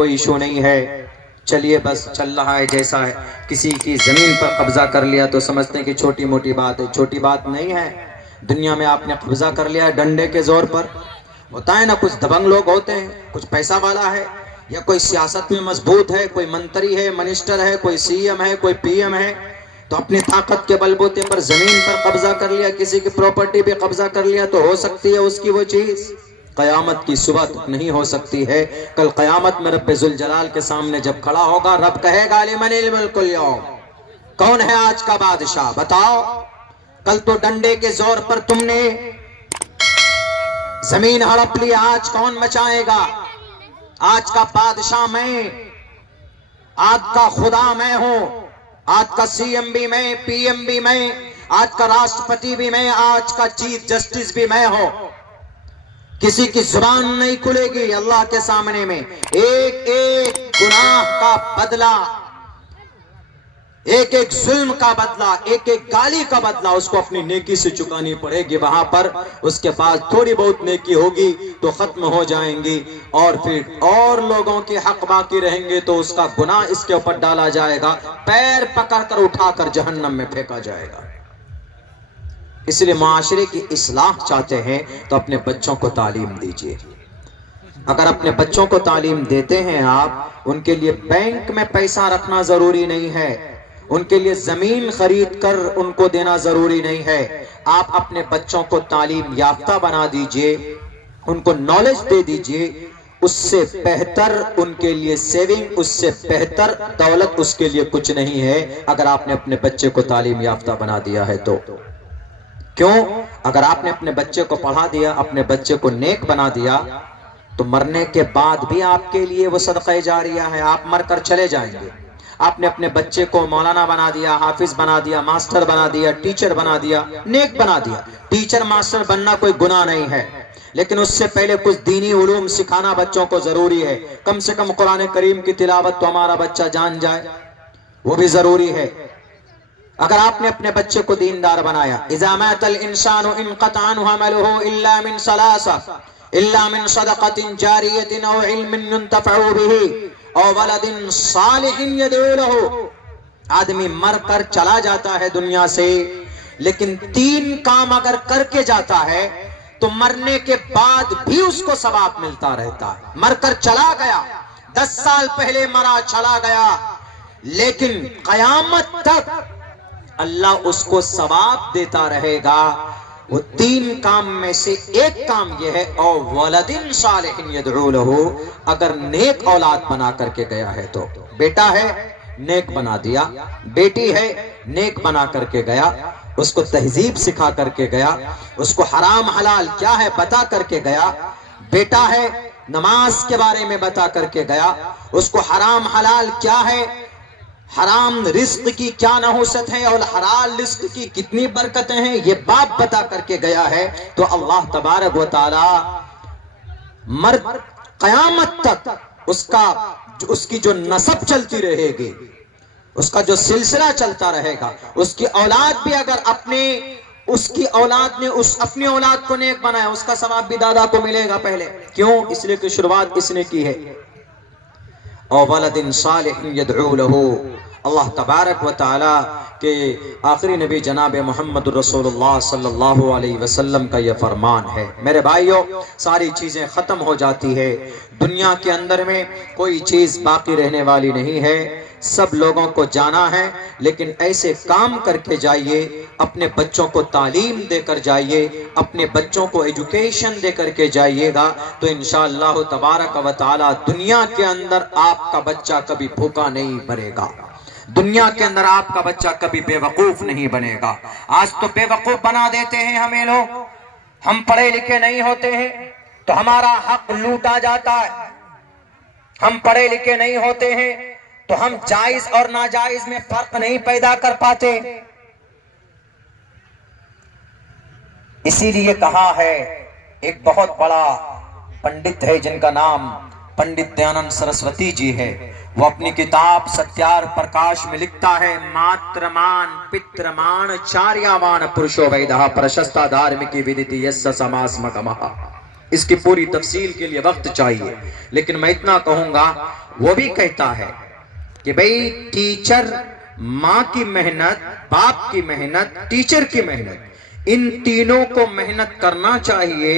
کوئی ایشو نہیں ہے، چلیے بس چل رہا ہے جیسا ہے. کسی کی زمین پر قبضہ کر لیا تو سمجھتے ہیں کہ چھوٹی موٹی بات ہے. چھوٹی بات نہیں ہے. دنیا میں آپ نے قبضہ کر لیا ہے ڈنڈے کے زور پر. ہوتا ہے نا کچھ دبنگ لوگ ہوتے ہیں، کچھ پیسہ والا ہے یا کوئی سیاست میں مضبوط ہے، کوئی منتری ہے، منسٹر ہے، کوئی سی ایم ہے، کوئی پی ایم ہے، تو اپنی طاقت کے بل بوتے پر زمین پر قبضہ کر لیا، کسی کی پراپرٹی پہ قبضہ کر لیا، تو ہو سکتی ہے اس کی وہ چیز قیامت کی صبح تک نہیں ہو سکتی ہے. کل قیامت میں رب ذوالجلال کے سامنے جب کھڑا ہوگا، رب کہے گا لمن الملک اليوم، کون ہے آج کا بادشاہ بتاؤ. کل تو ڈنڈے کے زور پر تم نے زمین ہڑپ لی، آج کون مچائے گا؟ آج کا بادشاہ میں، آج کا خدا میں ہوں، آج کا سی ایم بھی میں، پی ایم بھی میں، آج کا راشٹرپتی بھی میں، آج کا چیف جسٹس بھی میں ہوں. کسی کی زبان نہیں کھلے گی اللہ کے سامنے میں. ایک ایک گناہ کا بدلہ، ایک ایک ظلم کا بدلہ، ایک ایک گالی کا بدلہ اس کو اپنی نیکی سے چکانی پڑے گی. وہاں پر اس کے پاس تھوڑی بہت نیکی ہوگی تو ختم ہو جائیں گی، اور پھر اور لوگوں کے حق باقی رہیں گے تو اس کا گناہ اس کے اوپر ڈالا جائے گا، پیر پکڑ کر اٹھا کر جہنم میں پھینکا جائے گا. اس لیے معاشرے کی اصلاح چاہتے ہیں تو اپنے بچوں کو تعلیم دیجیے. اگر اپنے بچوں کو تعلیم دیتے ہیں آپ، ان کے لیے بینک میں پیسہ رکھنا ضروری نہیں ہے، ان کے لیے زمین خرید کر ان کو دینا ضروری نہیں ہے. آپ اپنے بچوں کو تعلیم یافتہ بنا دیجئے، ان کو نالج دے دیجئے. اس سے بہتر ان کے لیے سیونگ، اس سے بہتر دولت اس کے لیے کچھ نہیں ہے اگر آپ نے اپنے بچے کو تعلیم یافتہ بنا دیا ہے تو. کیوں؟ اگر آپ نے اپنے بچے کو پڑھا دیا، اپنے بچے کو نیک بنا دیا، تو مرنے کے بعد بھی آپ کے لیے وہ صدقہ جاریہ ہے. آپ مر کر چلے جائیں گے. آپ نے اپنے بچے کو مولانا بنا دیا، حافظ بنا دیا، ماسٹر بنا دیا، ٹیچر بنا دیا، نیک بنا دیا. ٹیچر ماسٹر بننا کوئی گناہ نہیں ہے، لیکن اس سے پہلے کچھ دینی علوم سکھانا بچوں کو ضروری ہے. کم سے کم قرآن کریم کی تلاوت تو ہمارا بچہ جان جائے، وہ بھی ضروری ہے. اگر آپ نے اپنے بچے کو دیندار بنایا، اذا مات الانسان انقطع عنه عمله الا من ثلاثه الا من صدقة جاریة او علم ينتفع به او ولد صالح يدعو له. آدمی مر کر چلا جاتا ہے دنیا سے، لیکن تین کام اگر کر کے جاتا ہے تو مرنے کے بعد بھی اس کو ثواب ملتا رہتا ہے. مر کر چلا گیا، 10 سال پہلے مرا چلا گیا، لیکن قیامت تک اللہ اس کو ثواب دیتا رہے گا. وہ تین کام میں سے ایک کام یہ ہے، او ولد صالح یدعو له، اگر نیک اولاد بنا کر کے گیا ہے تو. بیٹا ہے نیک بنا دیا، بیٹی ہے نیک بنا کر کے گیا، اس کو تہذیب سکھا کر کے گیا، اس کو حرام حلال کیا ہے بتا کر کے گیا. بیٹا ہے نماز کے بارے میں بتا کر کے گیا، اس کو حرام حلال کیا ہے، حرام رزق کی کیا نحوست ہے اور حلال رزق کی کتنی برکتیں ہیں، یہ باپ بتا کر کے گیا ہے. تو اللہ تبارک و تعالی مرد قیامت تک اس کی جو نسب چلتی رہے گی، اس کا جو سلسلہ چلتا رہے گا، اس کی اولاد بھی اگر اس کی اولاد نے اپنی اولاد کو نیک بنایا، اس کا ثواب بھی دادا کو ملے گا پہلے. کیوں؟ اس لیے کہ شروعات اس نے کی ہے. او ولد صالح یدعو له. اللہ تبارک و تعالی کے آخری نبی جناب محمد رسول اللہ صلی اللہ علیہ وسلم کا یہ فرمان ہے. میرے بھائیوں، ساری چیزیں ختم ہو جاتی ہے دنیا کے اندر میں، کوئی چیز باقی رہنے والی نہیں ہے. سب لوگوں کو جانا ہے، لیکن ایسے کام کر کے جائیے، اپنے بچوں کو تعلیم دے کر جائیے، اپنے بچوں کو ایجوکیشن دے کر کے جائیے گا تو انشاءاللہ تبارک و تعالی دنیا کے اندر آپ کا بچہ کبھی بھوکا نہیں مرے گا، دنیا کے اندر آپ کا بچہ کبھی بے وقوف نہیں بنے گا. آج تو بے وقوف بنا دیتے ہیں ہمیں لوگ، ہم پڑھے لکھے نہیں ہوتے ہیں تو ہمارا حق لوٹا جاتا ہے، ہم پڑھے لکھے نہیں ہوتے ہیں تو ہم جائز اور ناجائز میں فرق نہیں پیدا کر پاتے. اسی لیے کہا ہے، ایک بہت بڑا پنڈت ہے جن کا نام پنڈت دیانند سرسوتی جی ہے، وہ اپنی کتاب ستیار پرکاش میں لکھتا ہے، ماترمان پترمان چاریاوان پرشو ویدہ پرشستا دھارمکی ودیتی یس سماسمکمہ. اس کی پوری تفصیل کے لیے وقت چاہیے، لیکن میں اتنا کہوں گا، وہ بھی کہتا ہے کہ بھئی ٹیچر، ماں کی محنت، باپ کی محنت، ٹیچر کی محنت، ان تینوں کو محنت کرنا چاہیے۔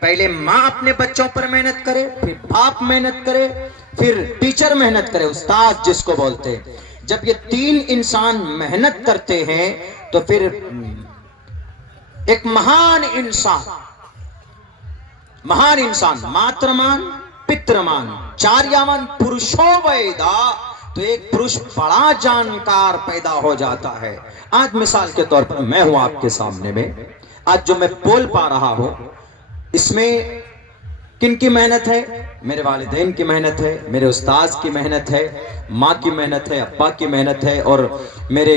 پہلے ماں اپنے بچوں پر محنت کرے، پھر باپ محنت کرے، پھر ٹیچر محنت کرے، استاد جس کو بولتے ہیں۔ جب یہ تین انسان محنت کرتے ہیں تو پھر ایک مہان انسان ماترمان پترمان چاریامان پرشو ویدا، تو ایک پرش بڑا جانکار پیدا ہو جاتا ہے۔ آج مثال کے طور پر میں ہوں آپ کے سامنے میں، آج جو میں بول پا رہا ہوں، اس میں کن کی محنت ہے؟ میرے والدین کی محنت ہے، میرے استاذ کی محنت ہے، ماں کی محنت ہے، ابا کی محنت ہے، اور میرے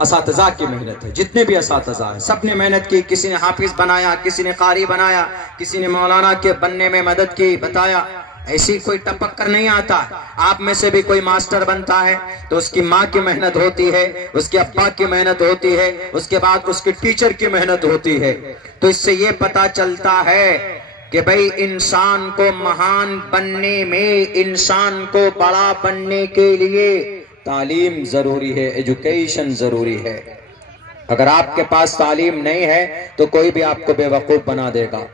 اساتذہ کی محنت ہے۔ جتنے بھی اساتذہ ہیں سب نے محنت کی، کسی نے حافظ بنایا، کسی نے قاری بنایا، کسی نے مولانا کے بننے میں مدد کی، بتایا۔ ایسی کوئی ٹپک کر نہیں آتا۔ آپ میں سے بھی کوئی ماسٹر بنتا ہے تو اس کی ماں کی محنت ہوتی ہے، اس کے ابا کی محنت ہوتی ہے، اس کے بعد اس کے ٹیچر کی محنت ہوتی ہے۔ تو اس سے یہ پتا چلتا ہے کہ بھئی انسان کو مہان بننے میں، انسان کو بڑا بننے کے لیے تعلیم ضروری ہے، ایجوکیشن ضروری ہے۔ اگر آپ کے پاس تعلیم نہیں ہے تو کوئی بھی آپ کو بے وقوف بنا دے گا۔